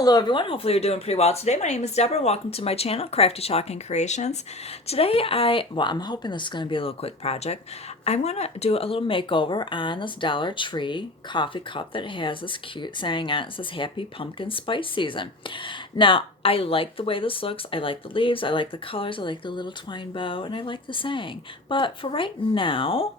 Hello everyone, hopefully you're doing pretty well today. My name is Deborah. Welcome to my channel, Crafty Chalk and Creations. Today I'm hoping this is going to be a little quick project. I want to do a little makeover on this Dollar Tree coffee cup that has this cute saying on it. It says Happy Pumpkin Spice Season. Now, I like the way this looks. I like the leaves, I like the colors, I like the little twine bow, and I like the saying. But for right now,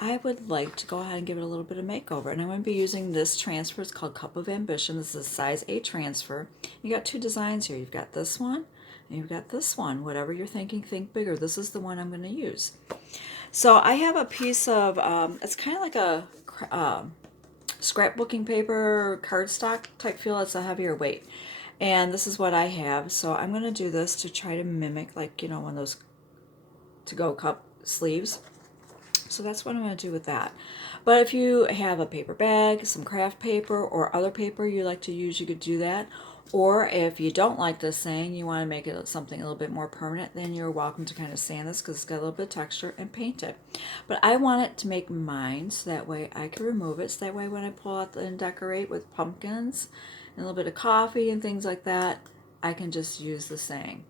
I would like to go ahead and give it a little bit of makeover. And I'm going to be using this transfer. It's called Cup of Ambition. This is a size 8 transfer. You got two designs here. You've got this one and you've got this one. Whatever you're thinking, think bigger. This is the one I'm going to use. So I have a piece of, it's kind of like a scrapbooking paper, cardstock type feel. It's a heavier weight. And this is what I have. So I'm going to do this to try to mimic, like, you know, one of those to-go cup sleeves. So that's what I'm going to do with that. But if you have a paper bag, some craft paper, or other paper you like to use, you could do that. Or if you don't like this saying, you want to make it something a little bit more permanent, then you're welcome to kind of sand this because it's got a little bit of texture and paint it. But I want it to make mine so that way I can remove it. So that way when I pull out and decorate with pumpkins and a little bit of coffee and things like that, I can just use the saying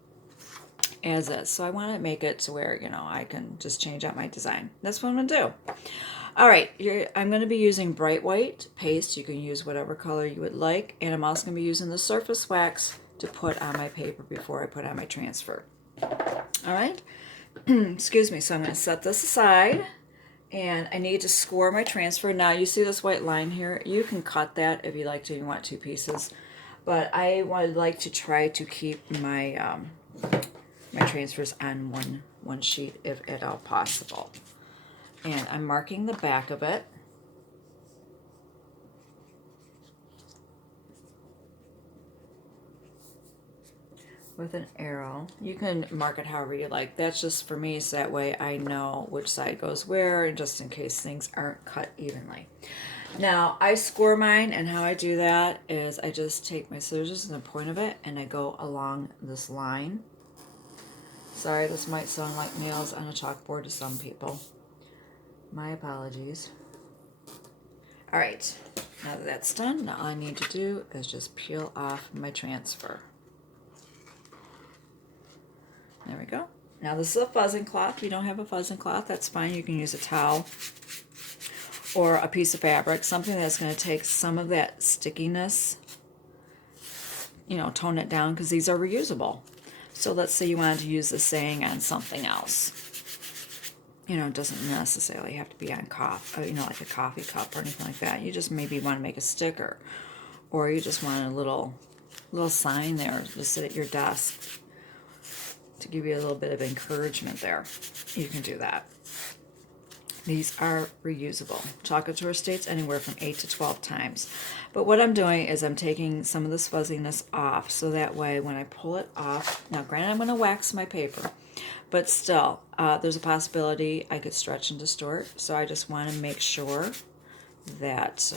as is. So I want to make it to where, you know, I can just change out my design. That's what I'm going to do. All right, I'm going to be using bright white paste. You can use whatever color you would like. And I'm also going to be using the surface wax to put on my paper before I put on my transfer. All right, excuse me. So I'm going to set this aside. And I need to score my transfer. Now you see this white line here. You can cut that if you like to. You want two pieces. But I would like to try to keep my my transfers on one sheet if at all possible. And I'm marking the back of it. With an arrow. You can mark it however you like. That's just for me, so that way I know which side goes where, and just in case things aren't cut evenly. Now, I score mine, and how I do that is I just take my scissors and the point of it, and I go along this line. Sorry, this might sound like nails on a chalkboard to some people. My apologies. All right, now that that's done, now all I need to do is just peel off my transfer. There we go. Now this is a fuzzing cloth. If you don't have a fuzzing cloth, that's fine. You can use a towel or a piece of fabric, something that's going to take some of that stickiness, you know, tone it down, because these are reusable. So let's say you wanted to use the saying on something else. You know, it doesn't necessarily have to be on coffee, you know, like a coffee cup or anything like that. You just maybe want to make a sticker, or you just want a little sign there to sit at your desk to give you a little bit of encouragement there. You can do that. These are reusable. Chalk Couture states anywhere from 8 to 12 times. But what I'm doing is I'm taking some of this fuzziness off, so that way when I pull it off, now granted I'm going to wax my paper, but still, there's a possibility I could stretch and distort, so I just want to make sure that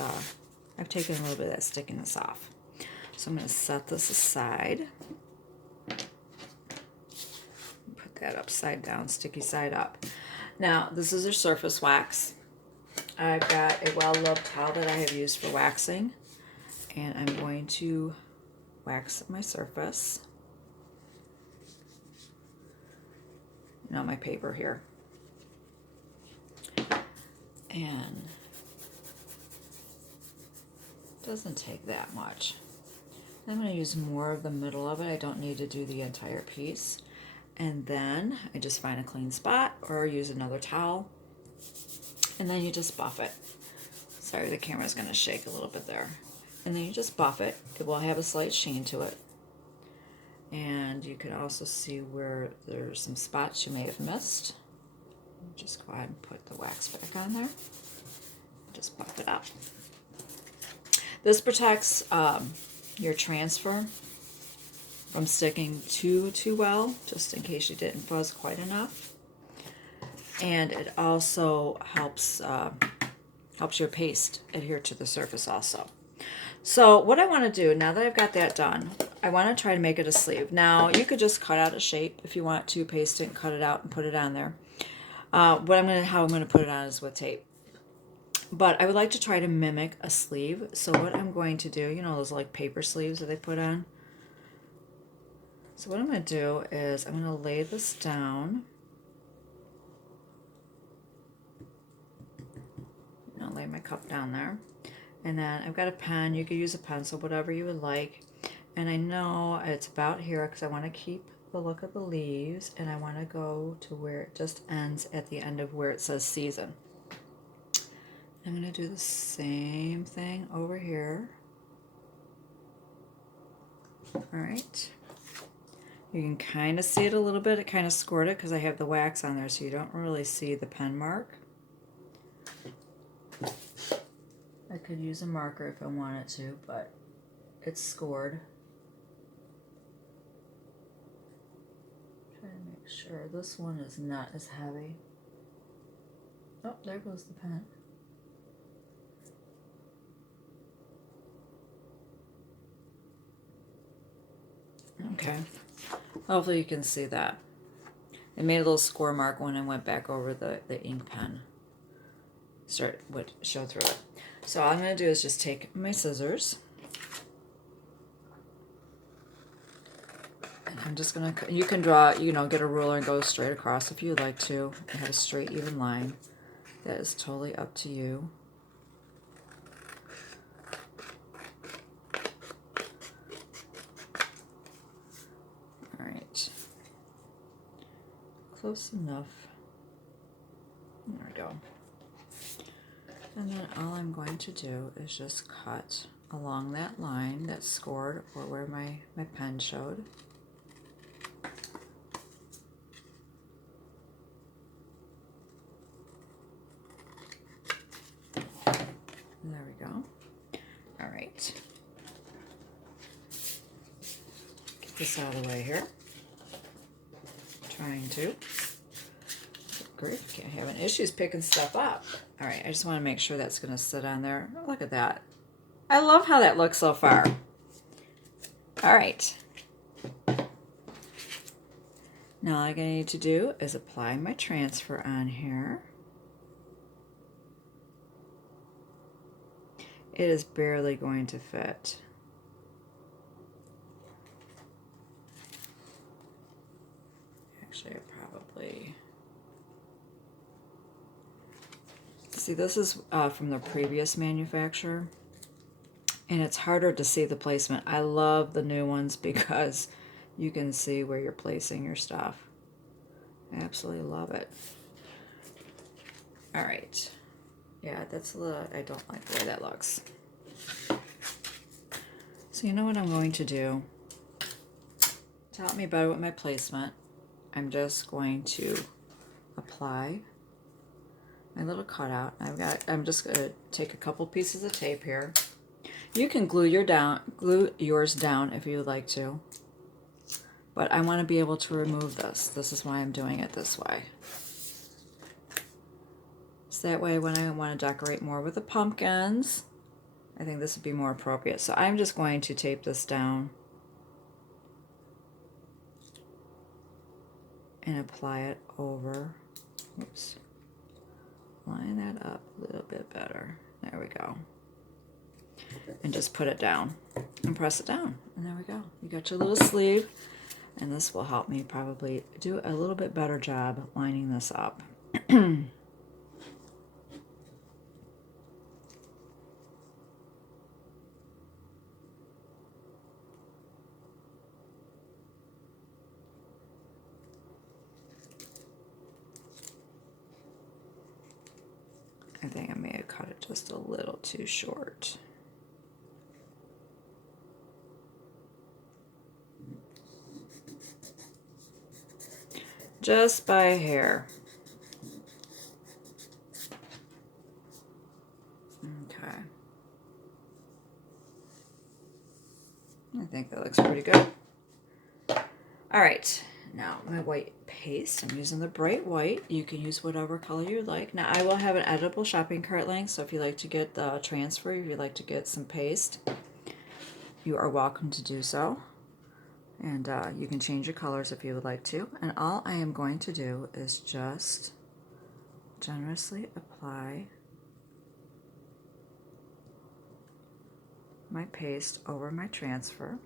I've taken a little bit of that stickiness off. So I'm going to set this aside. Put that upside down, sticky side up. Now, this is a surface wax. I've got a well-loved towel that I have used for waxing, and I'm going to wax my surface. You know, my paper here. And it doesn't take that much. I'm going to use more of the middle of it. I don't need to do the entire piece. And then I just find a clean spot or use another towel. And then you just buff it. Sorry, the camera's going to shake a little bit there. And then you just buff it. It will have a slight sheen to it. And you can also see where there's some spots you may have missed. Just go ahead and put the wax back on there. Just buff it up. This protects your transfer from sticking too well, just in case you didn't fuzz quite enough. And it also helps your paste adhere to the surface also. So what I want to do, now that I've got that done, I want to try to make it a sleeve. Now, you could just cut out a shape if you want to, paste it and cut it out and put it on there. How I'm going to put it on is with tape. But I would like to try to mimic a sleeve. So what I'm going to do, you know those like paper sleeves that they put on? So what I'm going to do is I'm going to lay this down. I'll lay my cup down there. And then I've got a pen. You could use a pencil, whatever you would like. And I know it's about here because I want to keep the look of the leaves, and I want to go to where it just ends at the end of where it says season. I'm going to do the same thing over here. All right. You can kind of see it a little bit. It kind of scored it because I have the wax on there, so you don't really see the pen mark. I could use a marker if I wanted to, but it's scored. Try to make sure this one is not as heavy. Oh, there goes the pen. Okay, hopefully you can see that. It made a little score mark when I went back over the ink pen. Would show through it. So all I'm going to do is just take my scissors. And I'm just going to, you can draw, you know, get a ruler and go straight across if you'd like to. Have a straight, even line. That is totally up to you. All right. Close enough. There we go. And then all I'm going to do is just cut along that line that's scored or where my pen showed. There we go. All right. Get this out of the way here. Trying to. Grief, can't having issues picking stuff up. All right, I just want to make sure that's going to sit on there. Oh, look at that. I love how that looks so far. All right. Now all I need to do is apply my transfer on here. It is barely going to fit. Actually, I probably... See, this is from the previous manufacturer, and it's harder to see the placement. I love the new ones because you can see where you're placing your stuff. I absolutely love it. All right. Yeah, that's a little, I don't like the way that looks. So you know what I'm going to do? To help me better with my placement, I'm just going to apply my little cutout. I'm just going to take a couple pieces of tape here. You can glue yours down if you would like to. But I want to be able to remove this. This is why I'm doing it this way. So that way when I want to decorate more with the pumpkins, I think this would be more appropriate. So I'm just going to tape this down and apply it over. Oops. Line that up a little bit better. There we go. And just put it down and press it down. And there we go. You got your little sleeve. And this will help me probably do a little bit better job lining this up. I think I may have cut it just a little too short. Just by a hair. Okay. I think that looks pretty good. All right. Now, my white paste, I'm using the bright white. You can use whatever color you like. Now, I will have an editable shopping cart link, so if you'd like to get the transfer, if you'd like to get some paste, you are welcome to do so. And you can change your colors if you would like to. And all I am going to do is just generously apply my paste over my transfer.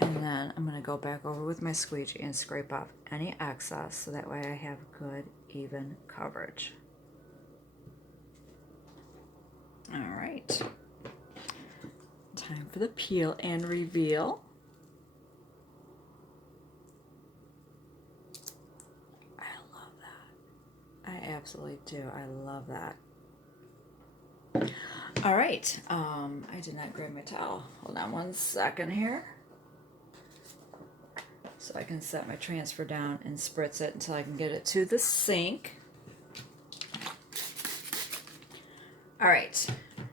And then I'm going to go back over with my squeegee and scrape off any excess so that way I have good, even coverage. All right. Time for the peel and reveal. I love that. I absolutely do. I love that. All right. I did not grab my towel. Hold on one second here. So I can set my transfer down and spritz it until I can get it to the sink. All right.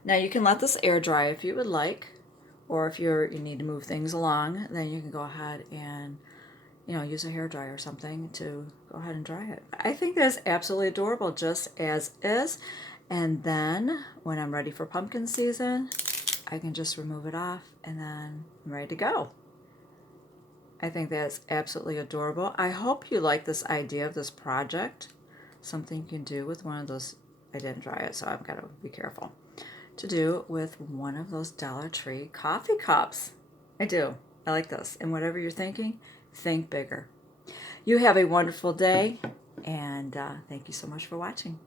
Now you can let this air dry if you would like, or if you need to move things along, then you can go ahead and use a hair dryer or something to go ahead and dry it. I think that's absolutely adorable just as is. And then when I'm ready for pumpkin season, I can just remove it off and then I'm ready to go. I think that's absolutely adorable. I hope you like this idea of this project. Something you can do with one of those, I didn't dry it, so I've got to be careful, to do with one of those Dollar Tree coffee cups. I do. I like this. And whatever you're thinking, think bigger. You have a wonderful day, and thank you so much for watching.